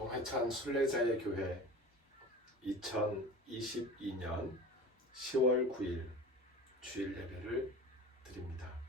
동해천 순례자의 교회 2022년 10월 9일 주일 예배를 드립니다.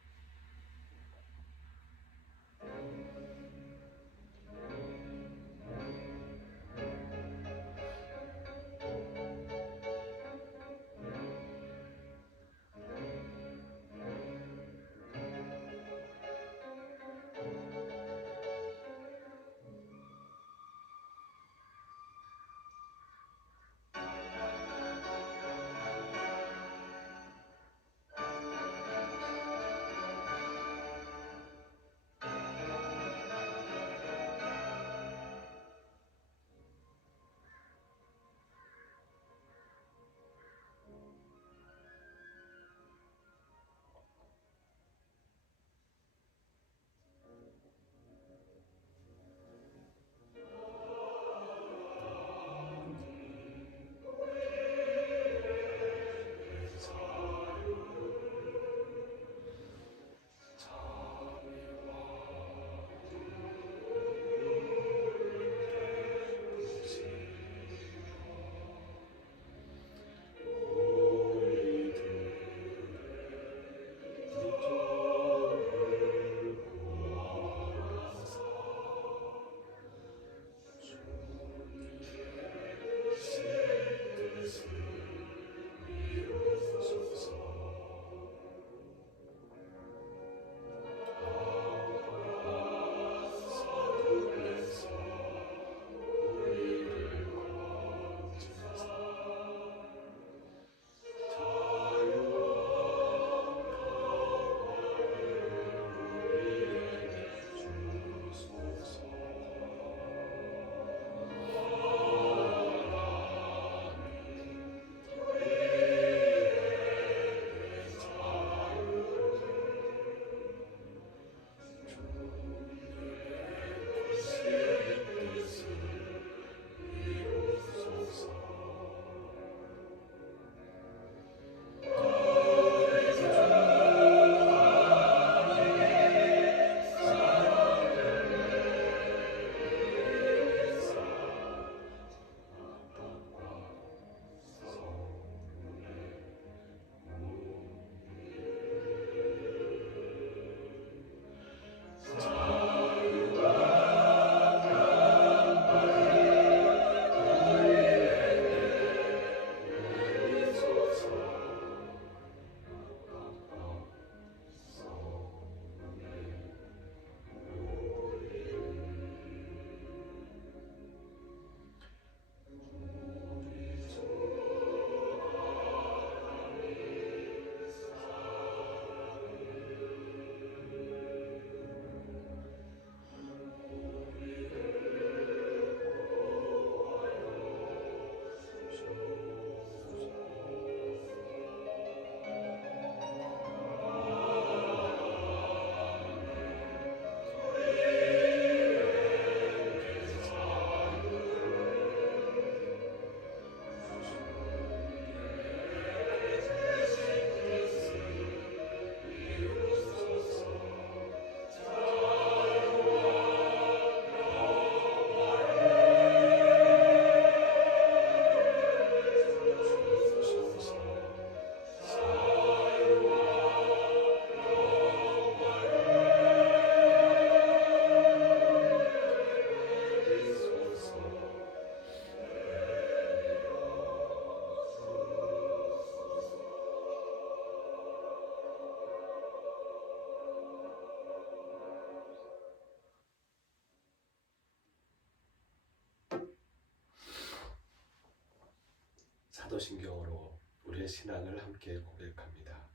사도신경으로 우리의 신앙을 함께 고백합니다.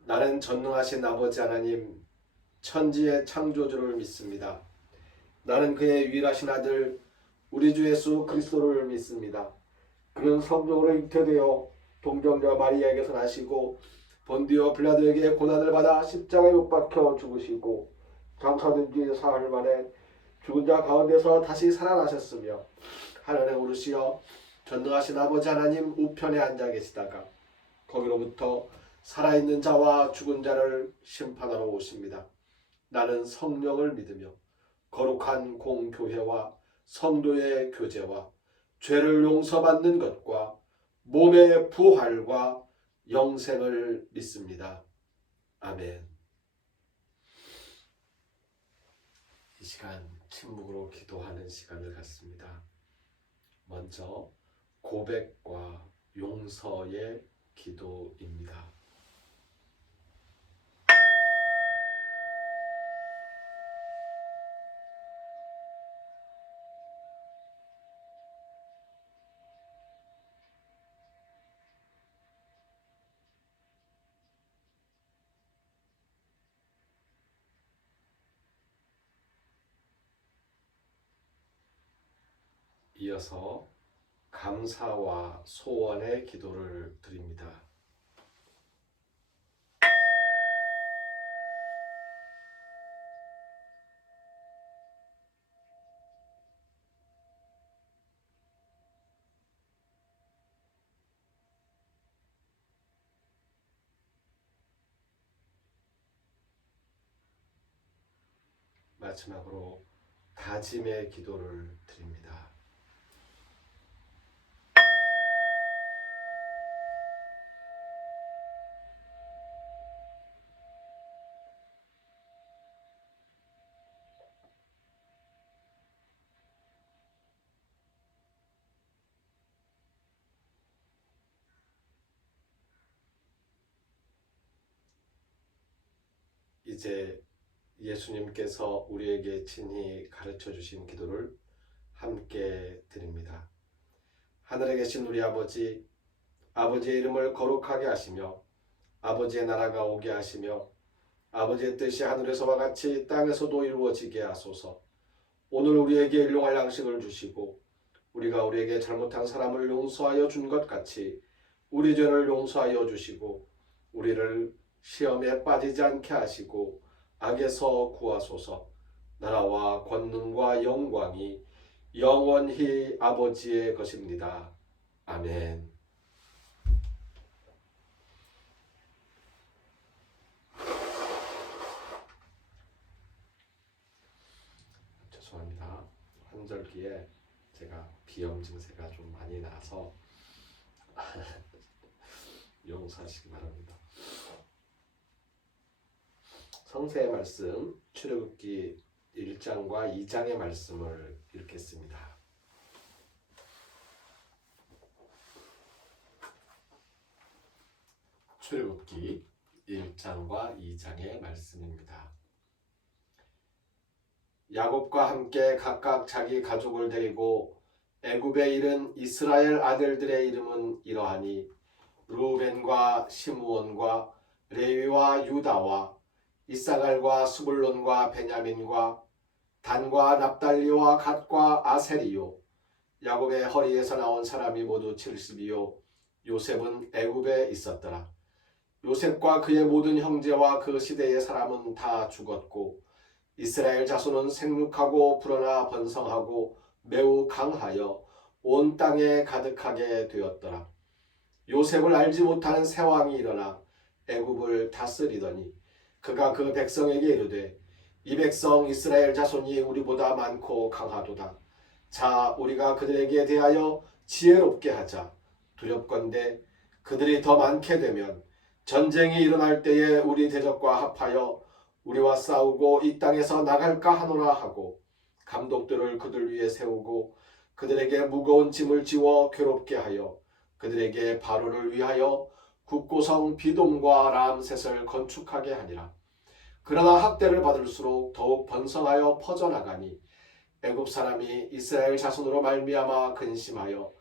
나는 전능하신 아버지 하나님 천지의 창조주를 믿습니다. 나는 그의 유일하신 아들 우리 주 예수 그리스도를 믿습니다. 그는 성령으로 잉태되어 동정녀 마리아에게서 나시고 본디오 빌라도에게 고난을 받아 십자가에 못 박혀 죽으시고 장사된 뒤 사흘 만에 죽은 자 가운데서 다시 살아나셨으며 하늘에 오르시어 전능하신 아버지 하나님 우편에 앉아 계시다가 거기로부터 살아있는 자와 죽은 자를 심판하러 오십니다. 나는 성령을 믿으며 거룩한 공교회와 성도의 교제와 죄를 용서받는 것과 몸의 부활과 영생을 믿습니다. 아멘. 이 시간 침묵으로 기도하는 시간을 갖습니다. 먼저 고백과 용서의 기도입니다. 이어서 감사와 소원의 기도를 드립니다. 마지막으로 다짐의 기도를 드립니다. 이제 예수님께서 우리에게 친히 가르쳐 주신 기도를 함께 드립니다. 하늘에 계신 우리 아버지, 아버지의 이름을 거룩하게 하시며 아버지의 나라가 오게 하시며 아버지의 뜻이 하늘에서와 같이 땅에서도 이루어지게 하소서. 오늘 우리에게 일용할 양식을 주시고 우리가 우리에게 잘못한 사람을 용서하여 준 것 같이 우리 죄를 용서하여 주시고 우리를 시험에 빠지지 않게 하시고 악에서 구하소서. 나라와 권능과 영광이 영원히 아버지의 것입니다. 아멘. 죄송합니다. 환절기에 제가 비염 증세가 좀 많이 나서 용서하시기 바랍니다. 성서의 말씀 출애굽기 1장과 2장의 말씀을 읽겠습니다. 출애굽기 1장과 2장의 말씀입니다. 야곱과 함께 각각 자기 가족을 데리고 애굽에 이른 이스라엘 아들들의 이름은 이러하니 르우벤과 시므온과 레위와 유다와 이사갈과 스불론과 베냐민과 단과 납달리와 갓과 아셀이요. 야곱의 허리에서 나온 사람이 모두 70이요. 요셉은 애굽에 있었더라. 요셉과 그의 모든 형제와 그 시대의 사람은 다 죽었고 이스라엘 자손은 생육하고 불어나 번성하고 매우 강하여 온 땅에 가득하게 되었더라. 요셉을 알지 못하는 새 왕이 일어나 애굽을 다스리더니 그가 그 백성에게 이르되 이 백성 이스라엘 자손이 우리보다 많고 강하도다. 자, 우리가 그들에게 대하여 지혜롭게 하자. 두렵건대 그들이 더 많게 되면 전쟁이 일어날 때에 우리 대적과 합하여 우리와 싸우고 이 땅에서 나갈까 하노라 하고 감독들을 그들 위에 세우고 그들에게 무거운 짐을 지워 괴롭게 하여 그들에게 바로를 위하여 국고성 비돔과 람셋을 건축하게 하니라. 그러나 학대를 받을수록 더욱 번성하여 퍼져나가니 애굽 사람이 이스라엘 자손으로 말미암아 근심하여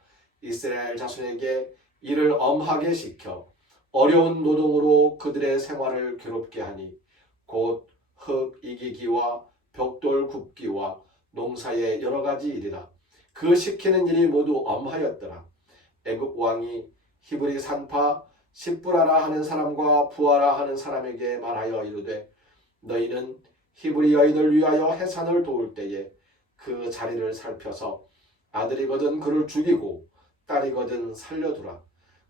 이스라엘 자손에게 이를 엄하게 시켜 어려운 노동으로 그들의 생활을 괴롭게 하니 곧 흙 이기기와 벽돌 굽기와 농사의 여러 가지 일이라. 그 시키는 일이 모두 엄하였더라. 애굽 왕이 히브리 산파 십부라라 하는 사람과 부하라 하는 사람에게 말하여 이르되 너희는 히브리 여인을 위하여 해산을 도울 때에 그 자리를 살펴서 아들이거든 그를 죽이고 딸이거든 살려두라.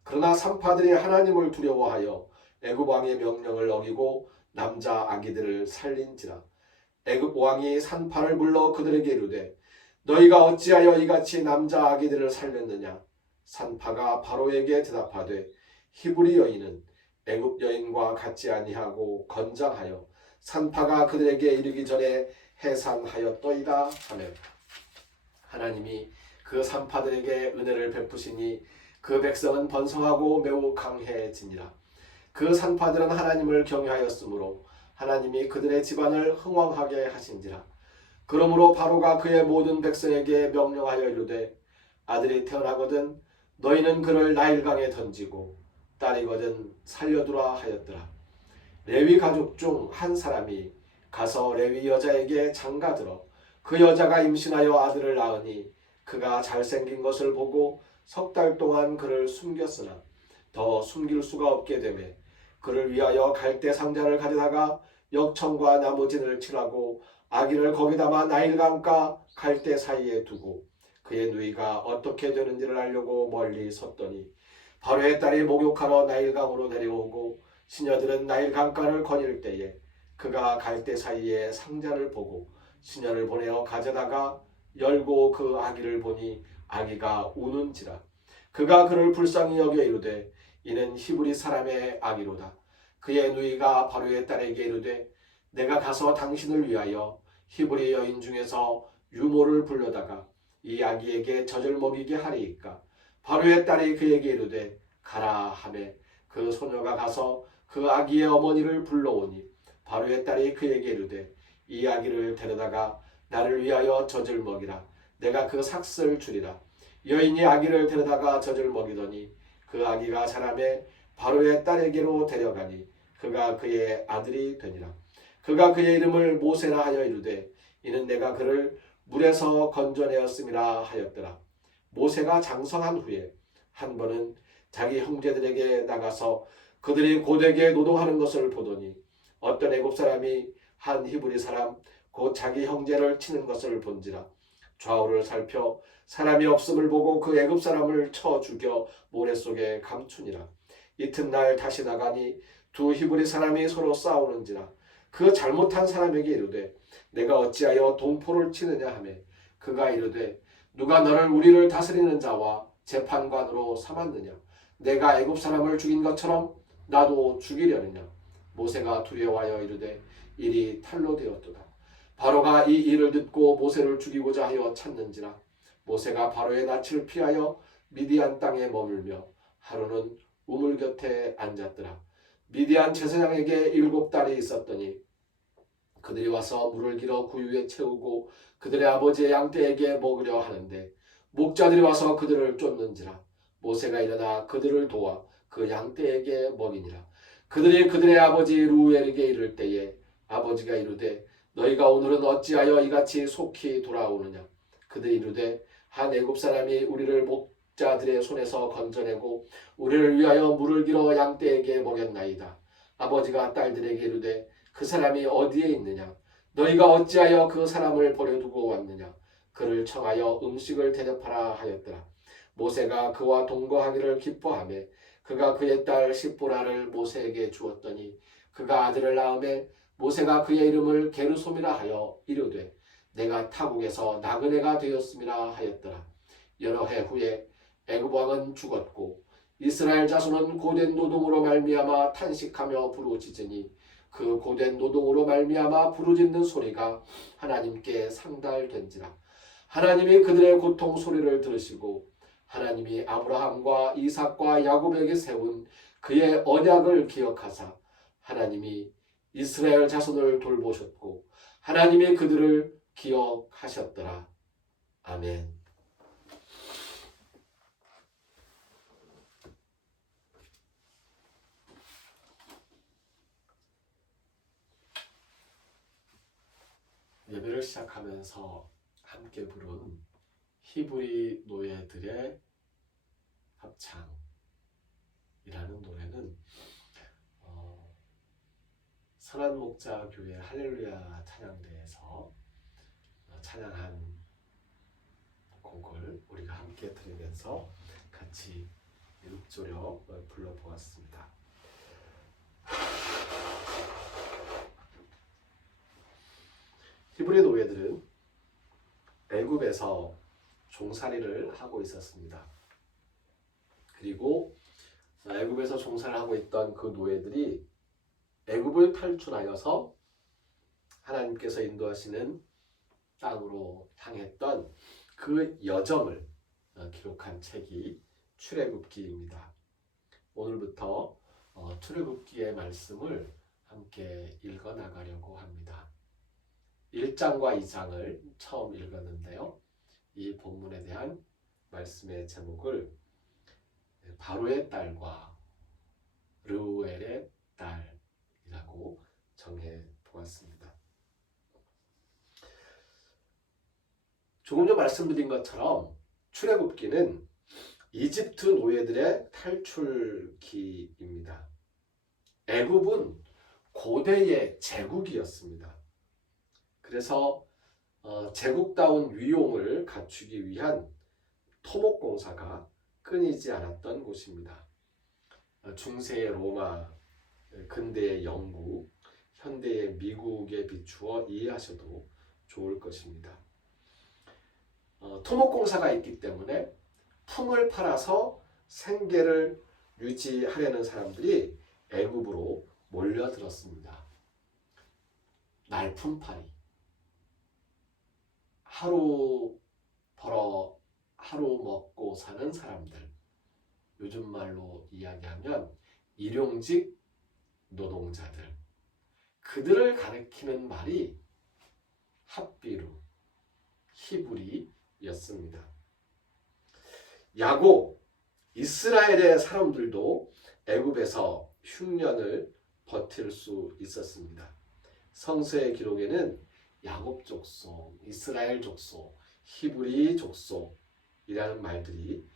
그러나 산파들이 하나님을 두려워하여 애굽 왕의 명령을 어기고 남자 아기들을 살린지라. 애굽 왕이 산파를 불러 그들에게 이르되 너희가 어찌하여 이같이 남자 아기들을 살렸느냐? 산파가 바로에게 대답하되 히브리 여인은 애굽 여인과 같지 아니하고 건장하여 산파가 그들에게 이르기 전에 해산하였더이다 하며 하나님이 그 산파들에게 은혜를 베푸시니 그 백성은 번성하고 매우 강해지니라. 그 산파들은 하나님을 경외하였으므로 하나님이 그들의 집안을 흥왕하게 하신지라. 그러므로 바로가 그의 모든 백성에게 명령하여 이르되 아들이 태어나거든 너희는 그를 나일강에 던지고 딸이거든 살려두라 하였더라. 레위 가족 중 한 사람이 가서 레위 여자에게 장가들어 그 여자가 임신하여 아들을 낳으니 그가 잘생긴 것을 보고 석 달 동안 그를 숨겼으나 더 숨길 수가 없게 되매 그를 위하여 갈대 상자를 가져다가 역청과 나무진을 칠하고 아기를 거기 담아 나일강과 갈대 사이에 두고 그의 누이가 어떻게 되는지를 알려고 멀리 섰더니 바로의 딸이 목욕하러 나일강으로 내려오고 시녀들은 나일강가를 거닐 때에 그가 갈대 사이에 상자를 보고 시녀를 보내어 가져다가 열고 그 아기를 보니 아기가 우는지라. 그가 그를 불쌍히 여겨 이르되 이는 히브리 사람의 아기로다. 그의 누이가 바로의 딸에게 이르되 내가 가서 당신을 위하여 히브리 여인 중에서 유모를 불러다가 이 아기에게 젖을 먹이게 하리이까. 바로의 딸이 그에게 이르되 가라 하매 그 소녀가 가서 그 아기의 어머니를 불러오니 바로의 딸이 그에게 이르되 이 아기를 데려다가 나를 위하여 젖을 먹이라. 내가 그 삭슬 주리라. 여인이 아기를 데려다가 젖을 먹이더니 그 아기가 자라매 바로의 딸에게로 데려가니 그가 그의 아들이 되니라. 그가 그의 이름을 모세라 하여 이르되 이는 내가 그를 물에서 건져내었음이라 하였더라. 모세가 장성한 후에 한 번은 자기 형제들에게 나가서 그들이 고되게 노동하는 것을 보더니 어떤 애굽 사람이 한 히브리 사람 곧 자기 형제를 치는 것을 본지라. 좌우를 살펴 사람이 없음을 보고 그 애굽 사람을 쳐 죽여 모래 속에 감추니라. 이튿날 다시 나가니 두 히브리 사람이 서로 싸우는지라. 그 잘못한 사람에게 이르되 내가 어찌하여 동포를 치느냐 하며 그가 이르되 누가 너를 우리를 다스리는 자와 재판관으로 삼았느냐? 내가 애굽 사람을 죽인 것처럼 나도 죽이려느냐? 모세가 두려워하여 이르되 일이 탈로 되었도다. 바로가 이 일을 듣고 모세를 죽이고자 하여 찾는지라. 모세가 바로의 낯을 피하여 미디안 땅에 머물며 하루는 우물 곁에 앉았더라. 미디안 제사장에게 7딸이 있었더니 그들이 와서 물을 길어 구유에 채우고 그들의 아버지의 양떼에게 먹으려 하는데 목자들이 와서 그들을 쫓는지라. 모세가 일어나 그들을 도와 그 양떼에게 먹이니라. 그들이 그들의 아버지 루엘에게 이를 때에 아버지가 이르되 너희가 오늘은 어찌하여 이같이 속히 돌아오느냐? 그들이 이르되 한 애굽 사람이 우리를 목자들의 손에서 건져내고 우리를 위하여 물을 길어 양떼에게 먹였나이다. 아버지가 딸들에게 이르되 그 사람이 어디에 있느냐? 너희가 어찌하여 그 사람을 버려두고 왔느냐? 그를 청하여 음식을 대접하라 하였더라. 모세가 그와 동거하기를 기뻐하며 그가 그의 딸 십보라를 모세에게 주었더니 그가 아들을 낳음에 모세가 그의 이름을 게르솜이라 하여 이르되 내가 타국에서 나그네가 되었음이라 하였더라. 여러 해 후에 애굽 왕은 죽었고 이스라엘 자손은 고된 노동으로 말미암아 탄식하며 부르짖으니 그 고된 노동으로 말미암아 부르짖는 소리가 하나님께 상달된지라. 하나님이 그들의 고통 소리를 들으시고 하나님이 아브라함과 이삭과 야곱에게 세운 그의 언약을 기억하사 하나님이 이스라엘 자손을 돌보셨고 하나님이 그들을 기억하셨더라. 아멘. 예배를 시작하면서 함께 부른 히브리 노예들의 합창이라는 노래는 선한목자교회 할렐루야 찬양대에서 찬양한 곡을 우리가 함께 들으면서 같이 읊조려 불러보았습니다. 히브리 노예들은 애굽 애굽에서 종살이를 하고 있었습니다. 그리고 애굽에서 종살이를 하고 있던 그 노예들이 애굽을 탈출하여서 하나님께서 인도하시는 땅으로 향했던 그 여정을 기록한 책이 출애굽기입니다. 오늘부터 출애굽기의 말씀을 함께 읽어 나가려고 합니다. 1장과 2장을 처음 읽었는데요. 이 본문에 대한 말씀의 제목을 바로의 딸과 르우엘의 딸이라고 정해 보았습니다. 조금 전 말씀드린 것처럼 출애굽기는 이집트 노예들의 탈출기입니다. 애굽은 고대의 제국이었습니다. 그래서 제국다운 위용을 갖추기 위한 토목공사가 끊이지 않았던 곳입니다. 중세의 로마, 근대의 영국, 현대의 미국에 비추어 이해하셔도 좋을 것입니다. 토목공사가 있기 때문에 품을 팔아서 생계를 유지하려는 사람들이 애굽으로 몰려들었습니다. 날품팔이, 하루 벌어 하루 먹고 사는 사람들, 요즘 말로 이야기하면 일용직 노동자들, 그들을 가리키는 말이 핫비루, 히브리였습니다. 야곱, 이스라엘의 사람들도 애굽에서 흉년을 버틸 수 있었습니다. 성서의 기록에는 야곱 족속, 이스라엘 족속, 히브리 족속이라는 말들이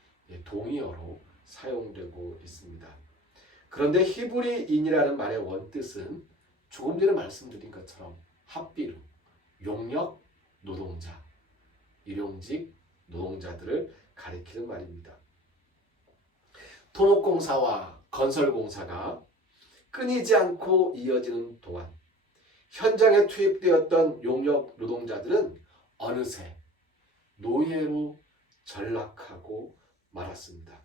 동의어로 사용되고 있습니다. 그런데 히브리인이라는 말의 원뜻은 조금 전에 말씀드린 것처럼 핫비루, 용역 노동자, 일용직 노동자들을 가리키는 말입니다. 토목공사와 건설공사가 끊이지 않고 이어지는 동안 현장에 투입되었던 용역 노동자들은 어느새 노예로 전락하고 말았습니다.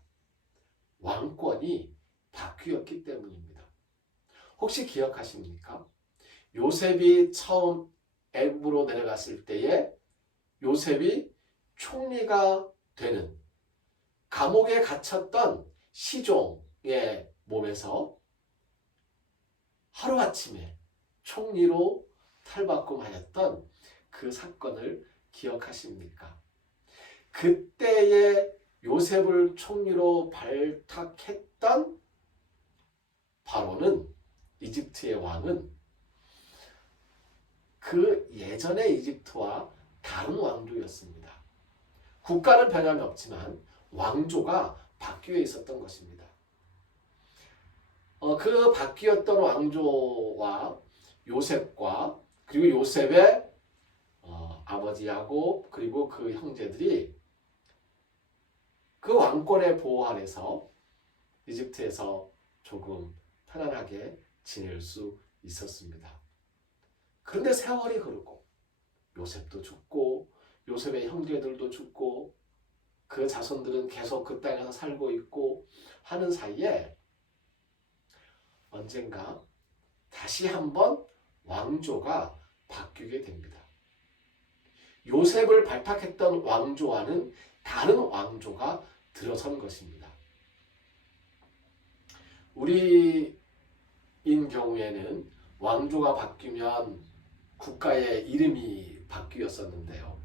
왕권이 바뀌었기 때문입니다. 혹시 기억하십니까? 요셉이 처음 애굽으로 내려갔을 때에 요셉이 총리가 되는 감옥에 갇혔던 시종의 몸에서 하루아침에 총리로 탈바꿈하였던 그 사건을 기억하십니까? 그때의 요셉을 총리로 발탁했던 바로는, 이집트의 왕은 그 예전의 이집트와 다른 왕조였습니다. 국가는 변함이 없지만 왕조가 바뀌어 있었던 것입니다. 그 바뀌었던 왕조와 요셉과 그리고 요셉의 아버지 야곱 그리고 그 형제들이 그 왕권의 보호 아래서 이집트에서 조금 편안하게 지낼 수 있었습니다. 그런데 세월이 흐르고 요셉도 죽고 요셉의 형제들도 죽고 그 자손들은 계속 그 땅에서 살고 있고 하는 사이에 언젠가 다시 한번 왕조가 바뀌게 됩니다. 요셉을 발탁했던 왕조와는 다른 왕조가 들어선 것입니다. 우리인 경우에는 왕조가 바뀌면 국가의 이름이 바뀌었었는데요.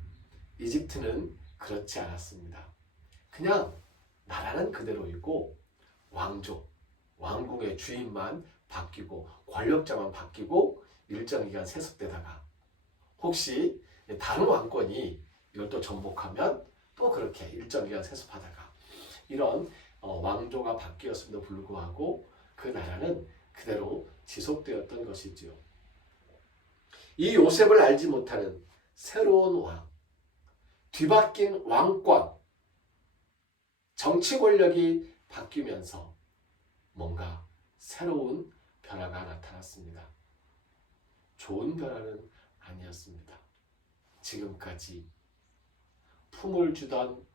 이집트는 그렇지 않았습니다. 그냥 나라는 그대로이고 왕조, 왕궁의 주인만 바뀌고 권력자만 바뀌고 일정 기간 세습되다가 혹시 다른 왕권이 이걸 또 전복하면 또 그렇게 일정 기간 세습하다가 이런 왕조가 바뀌었음에도 불구하고 그 나라는 그대로 지속되었던 것이지요. 이 요셉을 알지 못하는 새로운 왕, 뒤바뀐 왕권, 정치 권력이 바뀌면서 뭔가 새로운 변화가 나타났습니다. 좋은 변화는 아니었습니다. 지금까지 품을 주던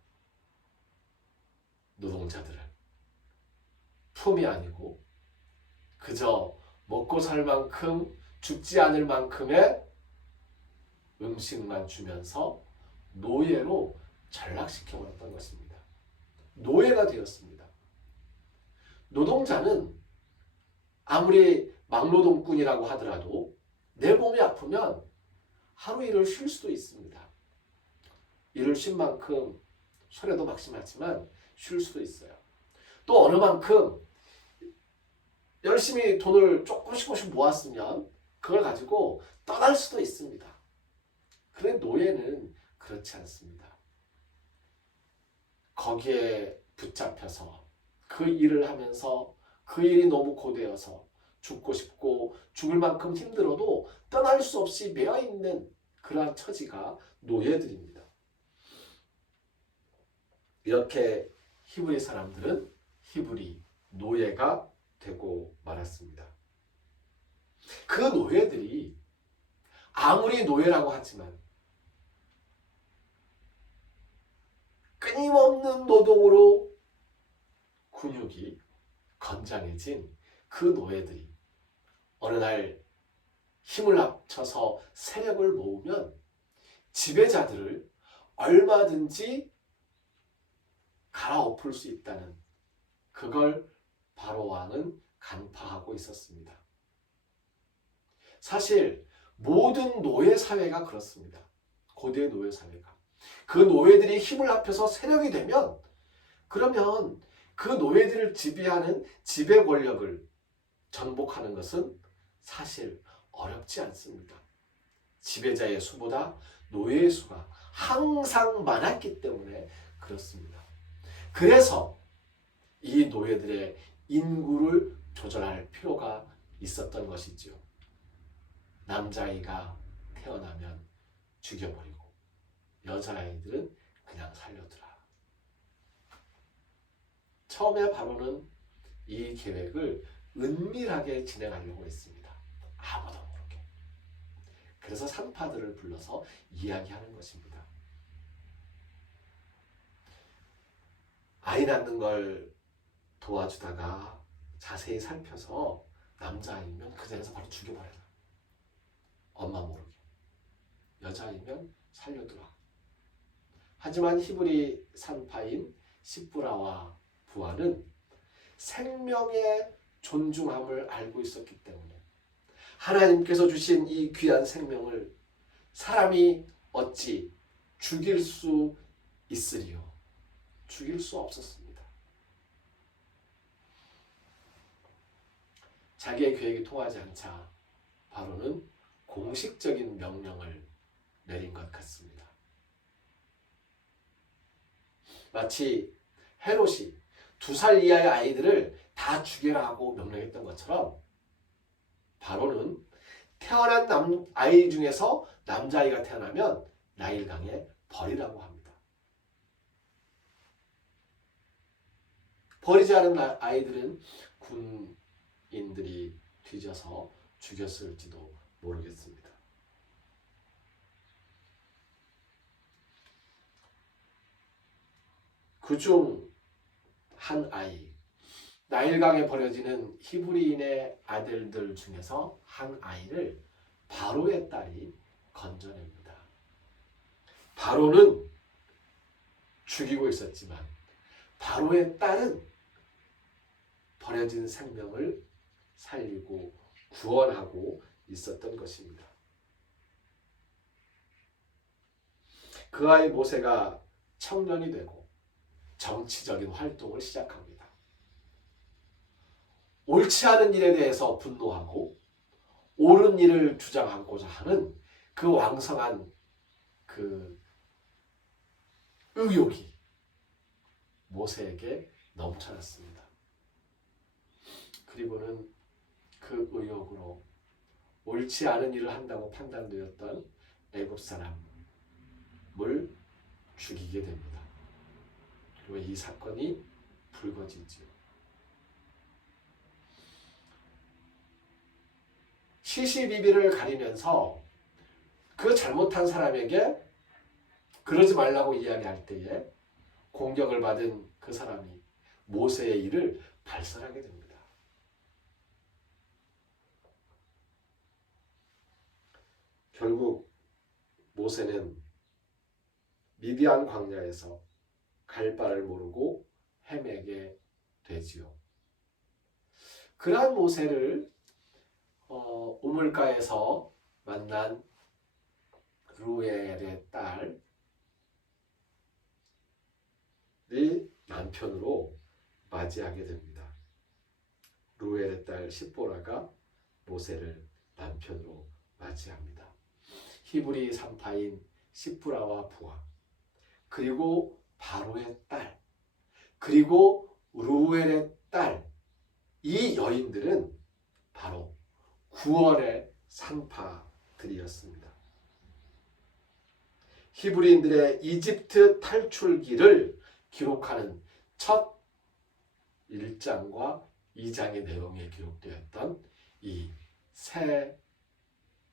노동자들은 품이 아니고 그저 먹고 살 만큼 죽지 않을 만큼의 음식만 주면서 노예로 전락시켜버렸던 것입니다. 노예가 되었습니다. 노동자는 아무리 막노동꾼이라고 하더라도 내 몸이 아프면 하루 일을 쉴 수도 있습니다. 일을 쉰 만큼 손해도 막심하지만 쉴 수도 있어요. 또 어느 만큼 열심히 돈을 조금씩 모았으면 그걸 가지고 떠날 수도 있습니다. 그런데 노예는 그렇지 않습니다. 거기에 붙잡혀서 그 일을 하면서 그 일이 너무 고되어서 죽고 싶고 죽을 만큼 힘들어도 떠날 수 없이 매여있는 그러한 처지가 노예들입니다. 이렇게 히브리 사람들은 히브리 노예가 되고 말았습니다. 그 노예들이 아무리 노예라고 하지만 끊임없는 노동으로 근육이 건장해진 그 노예들이 어느 날 힘을 합쳐서 세력을 모으면 지배자들을 얼마든지 갈아엎을 수 있다는 그걸 바로 왕은 간파하고 있었습니다. 사실 모든 노예 사회가 그렇습니다. 고대 노예 사회가. 그 노예들이 힘을 합해서 세력이 되면 그러면 그 노예들을 지배하는 지배 권력을 정복하는 것은 사실 어렵지 않습니다. 지배자의 수보다 노예의 수가 항상 많았기 때문에 그렇습니다. 그래서 이 노예들의 인구를 조절할 필요가 있었던 것이지요. 남자아이가 태어나면 죽여버리고 여자아이들은 그냥 살려두라. 처음에 바로는 이 계획을 은밀하게 진행하려고 했습니다. 아무도 모르게. 그래서 산파들을 불러서 이야기하는 것입니다. 아이 낳는 걸 도와주다가 자세히 살펴서 남자아이면 그 자리에서 바로 죽여버려라. 엄마 모르게. 여자아이면 살려두라. 하지만 히브리 산파인 시브라와 부하는 생명의 존중함을 알고 있었기 때문에 하나님께서 주신 이 귀한 생명을 사람이 어찌 죽일 수 있으리요? 죽일 수 없었습니다. 자기의 계획이 통하지 않자 바로는 공식적인 명령을 내린 것 같습니다. 마치 헤롯이 2살 이하의 아이들을 다 죽여라 하고 명령했던 것처럼 바로는 태어난 아이 중에서 남자아이가 태어나면 나일강에 버리라고 합니다. 버리지 않은 아이들은 군인들이 뒤져서 죽였을지도 모르겠습니다. 그중 한 아이, 나일강에 버려지는 히브리인의 아들들 중에서 한 아이를 바로의 딸이 건져냅니다. 바로는 죽이고 있었지만 바로의 딸은 버려진 생명을 살리고 구원하고 있었던 것입니다. 그 아이 모세가 청년이 되고 정치적인 활동을 시작합니다. 옳지 않은 일에 대해서 분노하고 옳은 일을 주장하고자 하는 그 왕성한 그 의욕이 모세에게 넘쳐났습니다. 그리고는 그 의욕으로 옳지 않은 일을 한다고 판단되었던 애굽 사람을 죽이게 됩니다. 그리고 이 사건이 불거지죠. 시시비비를 가리면서 그 잘못한 사람에게 그 그러지 말라고 이야기할 때에 공격을 받은 그 사람이 모세의 일을 발설하게 됩니다. 결국 모세는 미디안 광야에서 갈 바를 모르고 헤매게 되지요. 그러한 모세를 우물가에서 만난 루엘의 딸이 남편으로 맞이하게 됩니다. 루엘의 딸 십보라가 모세를 남편으로 맞이합니다. 히브리 산파인 십보라와 부하, 그리고 바로의 딸, 그리고 루엘의 딸, 이 여인들은 바로 구원의 산파들이었습니다. 히브리인들의 이집트 탈출기를 기록하는 첫 1장과 2장의 내용에 기록되었던 이 세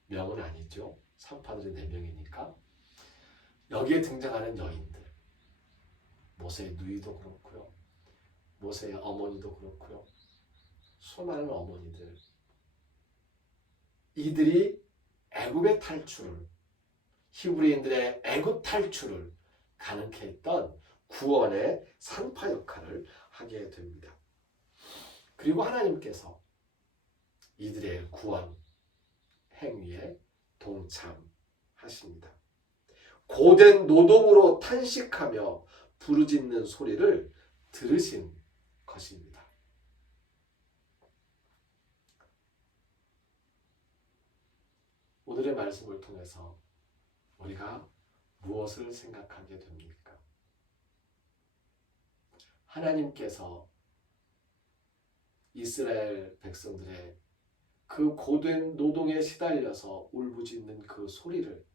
명은 아니죠. 산파들이 4명이니까. 여기에 등장하는 여인들, 모세의 누이도 그렇고요, 모세의 어머니도 그렇고요, 수많은 어머니들, 이들이 애굽의 탈출을, 히브리인들의 애굽 탈출을 가능케 했던 구원의 산파 역할을 하게 됩니다. 그리고 하나님께서 이들의 구원 행위에 동참하십니다. 고된 노동으로 탄식하며 부르짖는 소리를 들으신 것입니다. 오늘의 말씀을 통해서 우리가 무엇을 생각하게 됩니까? 하나님께서 이스라엘 백성들의 그 고된 노동에 시달려서 울부짖는 그 소리를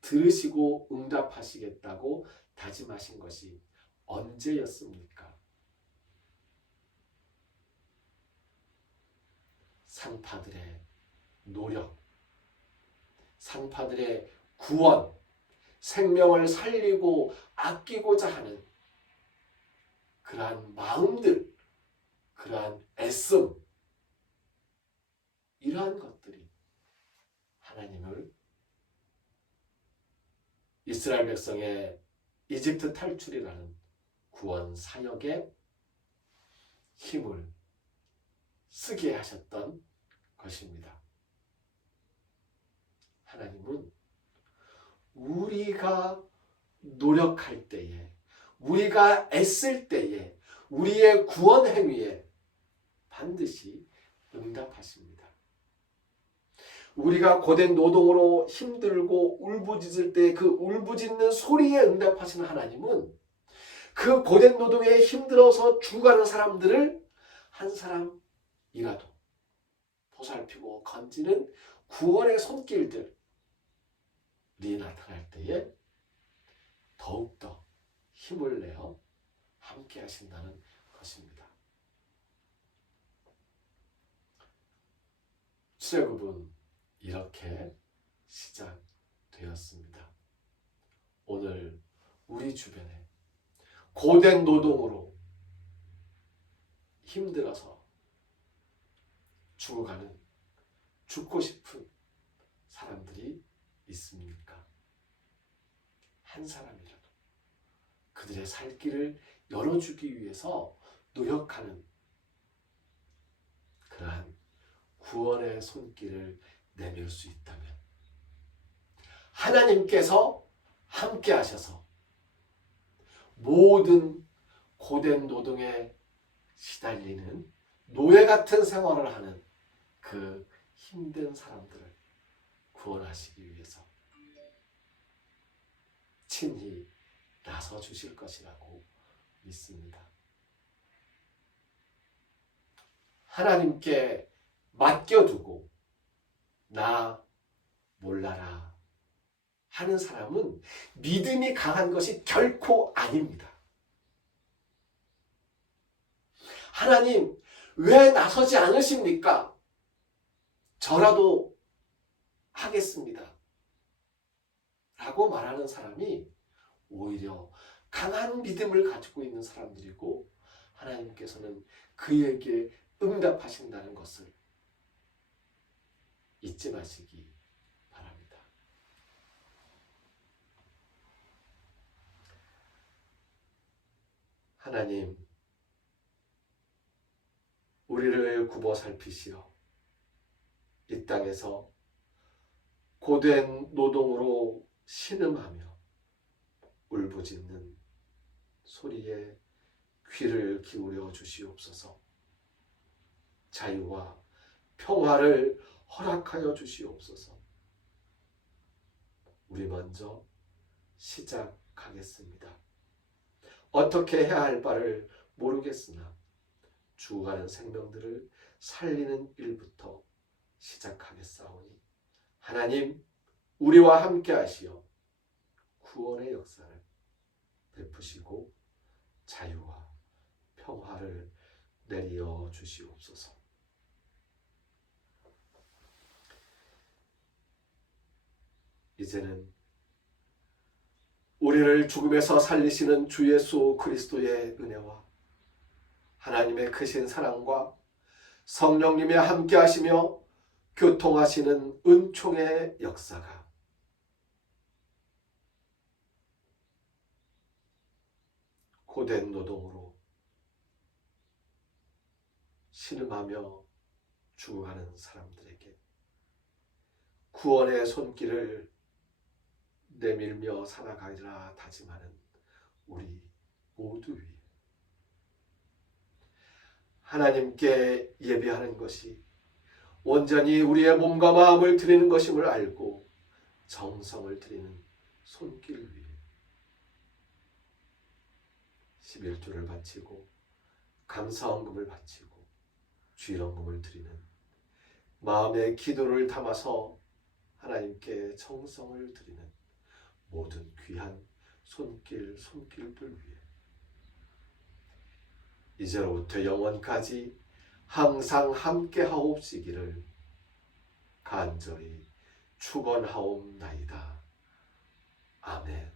들으시고 응답하시겠다고 다짐하신 것이 언제였습니까? 산파들의 노력, 산파들의 구원, 생명을 살리고 아끼고자 하는 그러한 마음들, 그러한 애씀, 이러한 것들이 하나님을 이스라엘 백성의 이집트 탈출이라는 구원 사역에 힘을 쓰게 하셨던 것입니다. 하나님은 우리가 노력할 때에, 우리가 애쓸 때에, 우리의 구원 행위에 반드시 응답하십니다. 우리가 고된 노동으로 힘들고 울부짖을 때 그 울부짖는 소리에 응답하시는 하나님은 그 고된 노동에 힘들어서 죽어가는 사람들을 한 사람이라도 보살피고 건지는 구원의 손길들이 나타날 때에 더욱더 힘을 내어 함께 하신다는 것입니다. 출애굽은 이렇게 시작되었습니다. 오늘 우리 주변에 고된 노동으로 힘들어서 죽어가는, 죽고 싶은 사람들이 있습니까? 한 사람이라도 그들의 살 길을 열어주기 위해서 노력하는 그러한 구원의 손길을 내밀 수 있다면 하나님께서 함께 하셔서 모든 고된 노동에 시달리는 노예 같은 생활을 하는 그 힘든 사람들을 구원하시기 위해서 친히 나서 주실 것이라고 믿습니다. 하나님께 맡겨두고 나 몰라라 하는 사람은 믿음이 강한 것이 결코 아닙니다. 하나님, 왜 나서지 않으십니까? 저라도 하겠습니다. 라고 말하는 사람이 오히려 강한 믿음을 가지고 있는 사람들이고 하나님께서는 그에게 응답하신다는 것을 잊지 마시기 바랍니다. 하나님, 우리를 굽어 살피시어 이 땅에서 고된 노동으로 신음하며 울부짖는 소리에 귀를 기울여 주시옵소서. 자유와 평화를 허락하여 주시옵소서. 우리 먼저 시작하겠습니다. 어떻게 해야 할 바를 모르겠으나 죽어가는 생명들을 살리는 일부터 시작하겠사오니 하나님, 우리와 함께 하시어 구원의 역사를 베푸시고 자유와 평화를 내리어 주시옵소서. 이제는 우리를 죽음에서 살리시는 주 예수 그리스도의 은혜와 하나님의 크신 사랑과 성령님의 함께 하시며 교통하시는 은총의 역사가 고된 노동으로 신음하며 죽어가는 사람들에게 구원의 손길을 내밀며 살아가리라 다짐하는 우리 모두 위에 하나님께 예배하는 것이 온전히 우리의 몸과 마음을 드리는 것임을 알고 정성을 드리는 손길 위에 11조를 바치고 감사헌금을 바치고 주일헌금을 드리는 마음의 기도를 담아서 하나님께 정성을 드리는 모든 귀한 손길들 위에 이제로부터 영원까지 항상 함께 하옵시기를 간절히 축원하옵나이다. 아멘.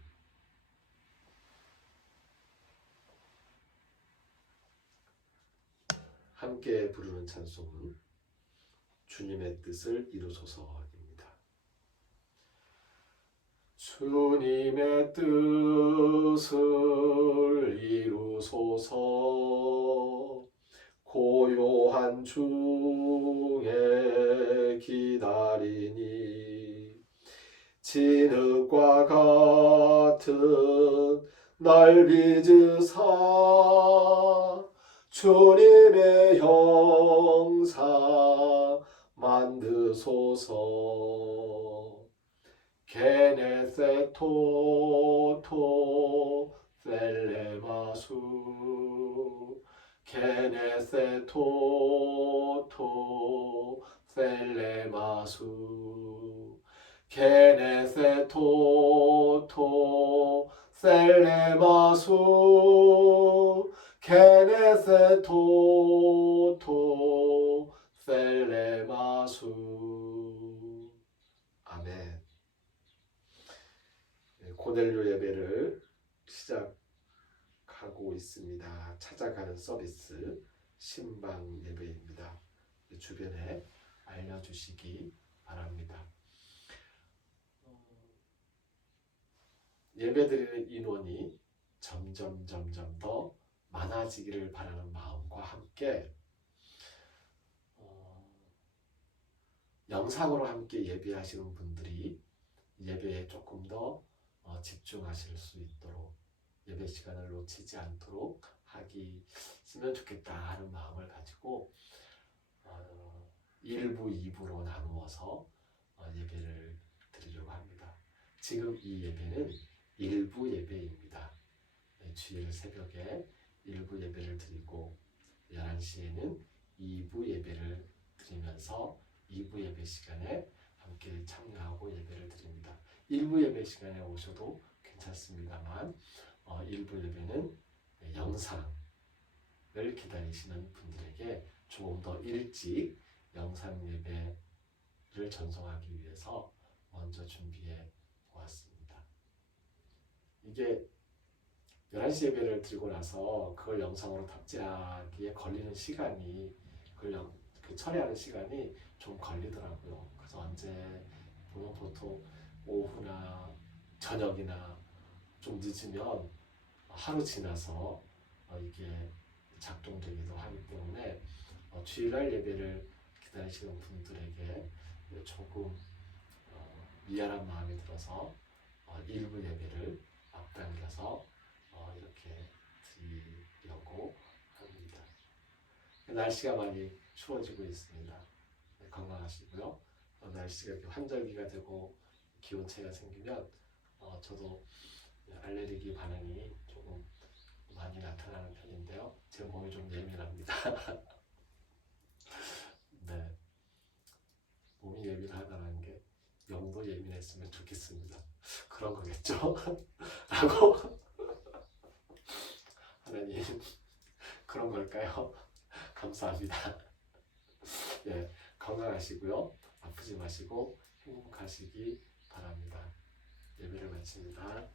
함께 부르는 찬송은 주님의 뜻을 이루소서입니다. 주님의 뜻을 이루소서. 고요한 중에 기다리니 진흙과 같은 날 빚으사 주님의 형상 만드소서. 게네세 토토 펠레마수 게네세 토토 펠레마수 게네세 토토 펠레마수 게네세 토토 펠레마수. 아멘. 고넬료 예배를 시작하고 있습니다. 찾아가는 서비스 신방 예배입니다. 주변에 알려주시기 바랍니다. 예배드리는 인원이 점점 더 많아지기를 바라는 마음과 함께 영상으로 함께 예배하시는 분들이 예배에 조금 더 집중하실 수 있도록 예배 시간을 놓치지 않도록 하기면 좋겠다 하는 마음을 가지고 1부, 2부로 나누어서 예배를 드리려고 합니다. 지금 이 예배는 1부 예배입니다. 주일 새벽에 1부 예배를 드리고 11시에는 2부 예배를 드리면서 2부 예배 시간에 함께 참여하고 예배를 드립니다. 1부 예배 시간에 오셔도 괜찮습니다만 1부 예배는 영상을 기다리시는 분들에게 조금 더 일찍 영상 예배를 전송하기 위해서 먼저 준비해 보았습니다. 이게 11시 예배를 드리고 나서 그걸 영상으로 탑재하기에 걸리는 시간이 그 처리하는 시간이 좀 걸리더라고요. 그래서 언제 보면 보통 오후나 저녁이나 좀 늦으면 하루 지나서 이게 작동되기도 하기 때문에 주일날 예배를 기다리시는 분들에게 조금 미안한 마음이 들어서 일부 예배를 앞당겨서 이렇게 드리려고 합니다. 날씨가 많이 추워지고 있습니다. 네, 건강하시고요. 날씨가 이렇게 환절기가 되고 기온차가 생기면 저도 알레르기 반응이 조금 많이 나타나는 편인데요. 제 몸이 좀 예민합니다. 네, 몸이 예민하다는 게 영도 예민했으면 좋겠습니다. 그런 거겠죠? 라고 하나님 그런 걸까요? 감사합니다. 예, 건강하시고요. 아프지 마시고 행복하시기 바랍니다. 예배를 마칩니다.